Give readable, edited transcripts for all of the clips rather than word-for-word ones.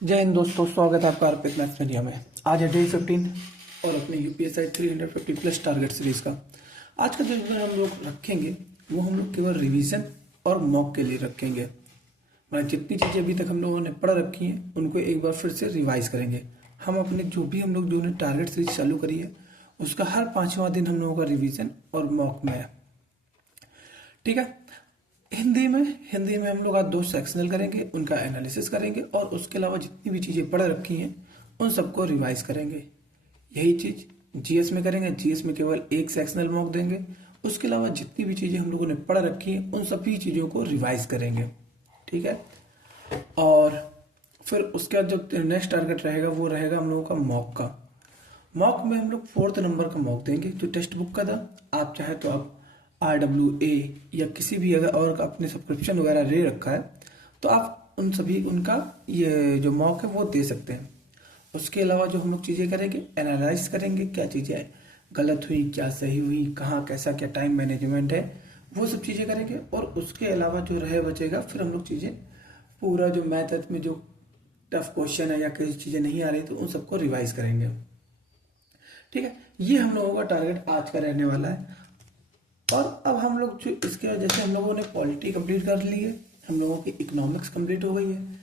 जय हिंद दोस्तों, स्वागत है आपका अर्पित मैथ्स मीडिया में। आज है डे 15 और अपने यूपीएससी 350 प्लस टारगेट सीरीज का। आज का जो हम लोग रखेंगे वो हम लोग केवल रिवीजन और मॉक के लिए रखेंगे। मतलब जितनी चीज़ें अभी तक हम लोगों ने पढ़ रखी हैं उनको एक बार फिर से रिवाइज करेंगे। हम अपने हम लोग जो टारगेट सीरीज चालू करी है उसका हर 5वां दिन हम लोगों का रिवीजन और मॉक में है। ठीक है। हिंदी में हम लोग आज 2 सेक्शनल करेंगे, उनका एनालिसिस करेंगे और उसके अलावा जितनी भी चीज़ें पढ़ रखी हैं उन सबको रिवाइज करेंगे। यही चीज़ जीएस में करेंगे। जीएस में केवल 1 सेक्शनल मॉक देंगे। उसके अलावा जितनी भी चीज़ें हम लोगों ने पढ़ रखी हैं उन सभी चीज़ों को रिवाइज करेंगे। ठीक है। और फिर उसके बाद जो नेक्स्ट टारगेट रहेगा वो रहेगा हम लोगों का मॉक का। मॉक में हम लोग 4th नंबर का मॉक देंगे जो टेक्स्ट बुक का था। आप चाहे तो आप RWA या किसी भी अगर और अपने सब्सक्रिप्शन वगैरह ले रखा है तो आप उन सभी उनका ये जो मॉक है वो दे सकते हैं। उसके अलावा जो हम लोग चीज़ें करेंगे, एनालाइज करेंगे क्या चीज़ें गलत हुई, क्या सही हुई, कहाँ कैसा क्या टाइम मैनेजमेंट है, वो सब चीज़ें करेंगे। और उसके अलावा जो रहे बचेगा फिर हम लोग चीज़ें पूरा जो मैथड में जो टफ क्वेश्चन है या कई चीज़ें नहीं आ रही तो उन सबको रिवाइज करेंगे। ठीक है। ये हम लोगों का टारगेट आज का रहने वाला है। और अब हम लोग जो इसके वजह से हम लोगों ने पॉलिटी कंप्लीट कर ली है, हम लोगों की इकोनॉमिक्स कंप्लीट हो गई है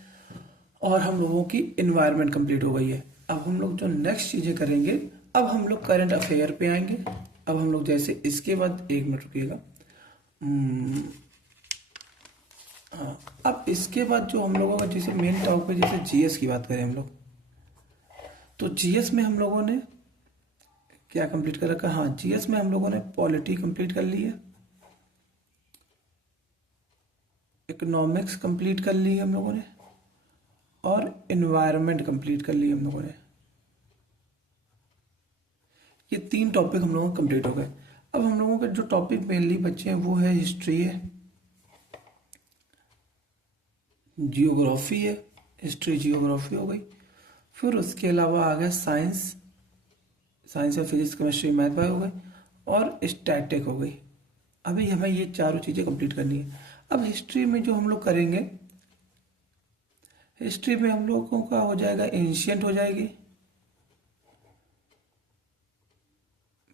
और हम लोगों की इन्वायरमेंट कंप्लीट हो गई है। अब हम लोग जो नेक्स्ट चीज़ें करेंगे, अब हम लोग करंट अफेयर पे आएंगे। अब हम लोग जैसे इसके बाद 1 मिनट रुकिएगा। हाँ, अब इसके बाद जो हम लोगों का जैसे मेन टॉपिक जैसे जीएस की बात करें हम लोग, तो जीएस में हम लोगों ने क्या कंप्लीट कर रखा। हाँ, जीएस में हम लोगों ने पॉलिटी कंप्लीट कर ली है, इकोनॉमिक्स कंप्लीट कर ली है हम लोगों ने और इन्वायरमेंट कंप्लीट कर ली हम लोगों ने। ये 3 टॉपिक हम लोगों के कंप्लीट हो गए। अब हम लोगों के जो टॉपिक मेनली बचे हैं वो है हिस्ट्री है, जियोग्राफी है। हिस्ट्री जियोग्राफी हो गई। फिर उसके अलावा आ गया साइंस। साइंस में फिजिक्स केमिस्ट्री मैथ बायो हो गई और स्टैटिक हो गई। अभी हमें ये चारों चीज़ें कंप्लीट करनी है। अब हिस्ट्री में जो हम लोग करेंगे, हिस्ट्री में हम लोगों का हो जाएगा एंशियंट हो जाएगी,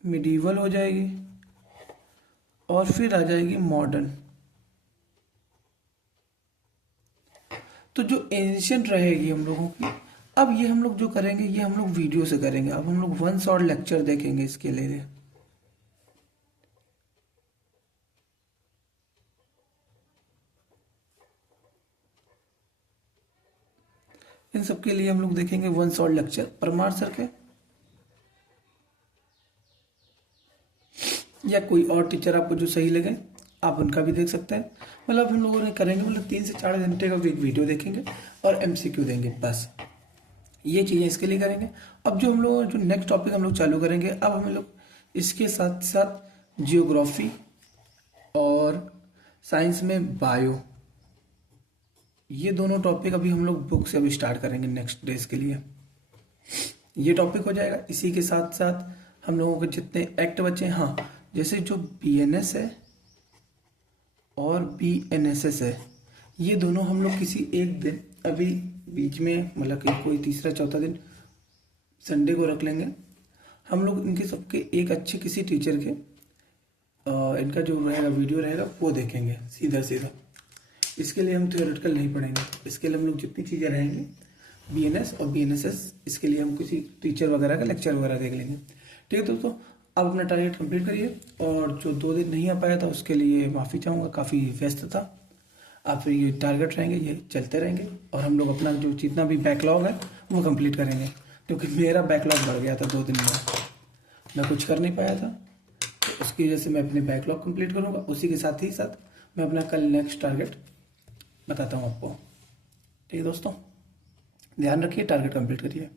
मिडीवल हो जाएगी और फिर आ जाएगी मॉडर्न। तो जो एंशियंट रहेगी हम लोगों की, अब ये हम लोग जो करेंगे ये हम लोग वीडियो से करेंगे। अब हम लोग 1 शॉट लेक्चर देखेंगे इसके लिए। इन सब के लिए हम लोग देखेंगे 1 शॉट लेक्चर परमार सर के या कोई और टीचर आपको जो सही लगे आप उनका भी देख सकते हैं। मतलब हम लोगों ने करेंगे मतलब 3 से 4 घंटे का वीडियो देखेंगे और MCQ देंगे, बस ये चीज़ें इसके लिए करेंगे। अब जो हम लोग जो नेक्स्ट टॉपिक हम लोग चालू करेंगे, अब हम लोग इसके साथ साथ जियोग्राफी और साइंस में बायो, ये दोनों टॉपिक अभी हम लोग बुक से अभी स्टार्ट करेंगे नेक्स्ट डेज के लिए। ये टॉपिक हो जाएगा। इसी के साथ साथ हम लोगों के जितने एक्ट बचे हैं, हाँ, जैसे जो BNS है और BNSS है, ये दोनों हम लोग किसी एक दिन अभी बीच में मतलब कि कोई तीसरा चौथा दिन संडे को रख लेंगे। हम लोग इनके सबके एक अच्छे किसी टीचर के इनका जो रहेगा वीडियो रहेगा वो देखेंगे सीधा सीधा। इसके लिए हम थ्योरेटिकल नहीं पढ़ेंगे। इसके लिए हम लोग जितनी चीज़ें रहेंगी BNS और BNSS, इसके लिए हम किसी टीचर वगैरह का लेक्चर वगैरह देख लेंगे। ठीक है दोस्तों, आप अपना टारगेट कंप्लीट करिए। और जो 2 दिन नहीं आ पाया था उसके लिए माफ़ी चाहूँगा, काफ़ी व्यस्त था। आप ये टारगेट रहेंगे ये चलते रहेंगे और हम लोग अपना जो जितना भी बैकलॉग है वो कंप्लीट करेंगे। क्योंकि मेरा बैकलॉग बढ़ गया था 2 दिन में, मैं कुछ कर नहीं पाया था, तो उसकी वजह से मैं अपने बैकलॉग कंप्लीट करूँगा। उसी के साथ ही साथ मैं अपना कल नेक्स्ट टारगेट बताता हूँ आपको। ठीक है दोस्तों, ध्यान रखिए, टारगेट कंप्लीट करिए।